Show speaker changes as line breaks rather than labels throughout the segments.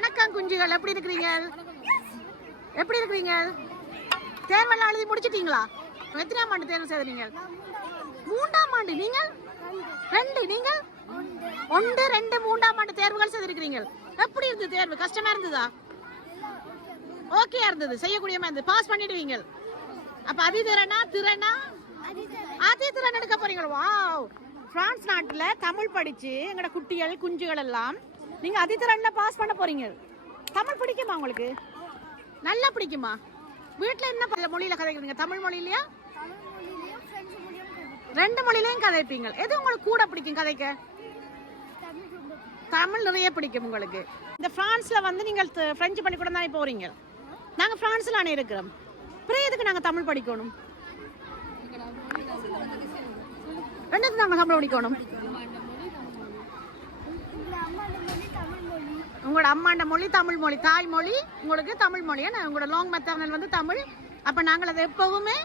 வணக்கம் குஞ்சுகள் எப்படி இருக்கிறீங்க? எப்படி இருக்கிறீங்க? தேர்வெல்லாம் எழுதி முடிச்சிட்டீங்களா? எத்தனாம் ஆண்டு தேர்வு செய்தீங்க மூன்றாம் ஆண்டு நீங்கள்? ரெண்டு நீங்கள்? ஒன்று ரெண்டு மூன்றாம் ஆண்டு தேர்வுகள் செய்திருக்கிறீங்க எப்படி இருந்தது தேர்வு? கஷ்டமா இருந்ததா? ஓகே இருந்தது. செய்யக்கூடிய மாதிரி பாஸ் பண்ணிடுவீங்க அப்ப அதிதிறனா திறனா? அதிதிறன் எடுக்க போறீங்க வாவ் பிரான்ஸ் நாட்டுல தமிழ் படிச்சு எங்கட குட்டிகள் குஞ்சுகள் எல்லாம் நீங்க அதிதிறன்ல பாஸ் பண்ண போறீங்க. தமிழ் பிடிக்குமா உங்களுக்கு? நல்லா பிடிக்குமா? வீட்ல என்ன பல மொழியில கதைக்கிறீங்க? தமிழ் மொழியிலயா ரெண்டு மொழியிலையும் கதைப்பீங்க. எது உங்களுக்கு கூட பிடிக்கும் கதைக்க? தமிழ் நிறைய பிடிக்கும் உங்களுக்கு. இந்த பிரான்ஸ்ல வந்து நீங்கள் ஃப்ரெஞ்சு பண்ணி கூட தானே போறீங்க? நாங்க பிரான்ஸ்ல அணை இருக்கிறோம். அப்புறம் எதுக்கு நாங்க தமிழ் படிக்கணும்? ரெண்டுக்கு நாங்க தமிழ் படிக்கணும் உங்களோட அம்மாண்ட மொழி தமிழ் மொழி தாய்மொழி உங்களுக்கு தமிழ் மொழி ஏன்னா உங்களோட லாங் மெத்தர்னல் வந்து தமிழ். அப்போ நாங்கள் அதை எப்போவுமே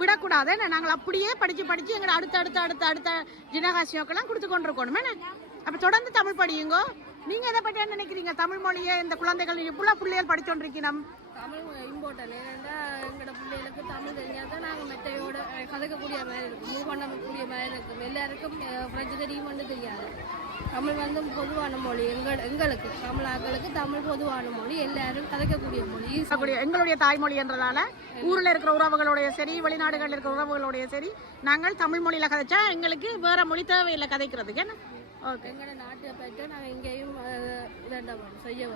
விடக்கூடாது. ஏன்னா நாங்கள் அப்படியே படித்து படித்து எங்களை அடுத்த அடுத்த அடுத்த அடுத்த ஜினகாசியோக்கெல்லாம் கொடுத்து கொண்டிருக்கணும். என்ன? அப்போ தொடர்ந்து தமிழ் படியுங்கோ. நீங்கள் எதை பற்றி என்ன நினைக்கிறீங்க? தமிழ் மொழியை இந்த குழந்தைகள் இப்படிலாம் பிள்ளைகள் படிச்சோண்டிருக்கணும்
தமிழ் இம்பார்ட்டன் ஏன்னா எங்களோட பிள்ளைகளுக்கு தமிழ் தெரிஞ்சால் நாங்கள் மெட்டையோட அஹ், கதைக்கக்கூடிய மாதிரி இருக்கும். மூவ் பண்ணக்கூடிய மாதிரி இருக்கும். எல்லாருக்கும் அஹ், பிரெஞ்சு தெரியாது. தமிழ் வந்து பொதுவான மொழி. எங்கள் எங்களுக்கு தமிழாக்களுக்கு தமிழ் பொதுவான மொழி. எல்லாரும் கதைக்கக்கூடிய மொழி.
எங்களுடைய தாய்மொழி என்றதால ஊர்ல இருக்கிற உறவுகளோடைய சரி வெளிநாடுகளில் இருக்கிற உறவுகளோடைய சரி நாங்கள் தமிழ் மொழியில கதைச்சா எங்களுக்கு வேற மொழி தேவையில்லை கதைக்கிறதுக்கு என்ன? ஓகே.
எங்களோட நாட்டை பற்றி நாங்கள் எங்கேயும் செய்ய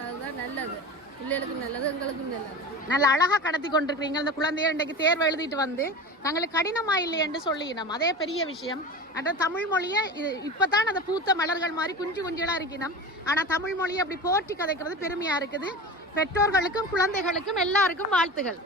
அதுதான் நல்லது. பிள்ளைகளுக்கு நல்லது எங்களுக்கும் நல்லது.
நல்ல அழகா கடத்தி கொண்டிருக்கிறீங்க. அந்த குழந்தைய இன்றைக்கு தேர்வு எழுதிட்டு வந்து தங்களுக்கு கடினமா இல்லை என்று சொல்லினோம் அதே பெரிய விஷயம். அந்த தமிழ் மொழியை இப்பதான் அந்த பூத்த மலர்கள் மாதிரி குஞ்சு குஞ்சலா இருக்கணும் ஆனா தமிழ் மொழியை அப்படி போற்றி கதைக்கிறது பெருமையா இருக்குது. பெற்றோர்களுக்கும் குழந்தைகளுக்கும் எல்லாருக்கும் வாழ்த்துகள்.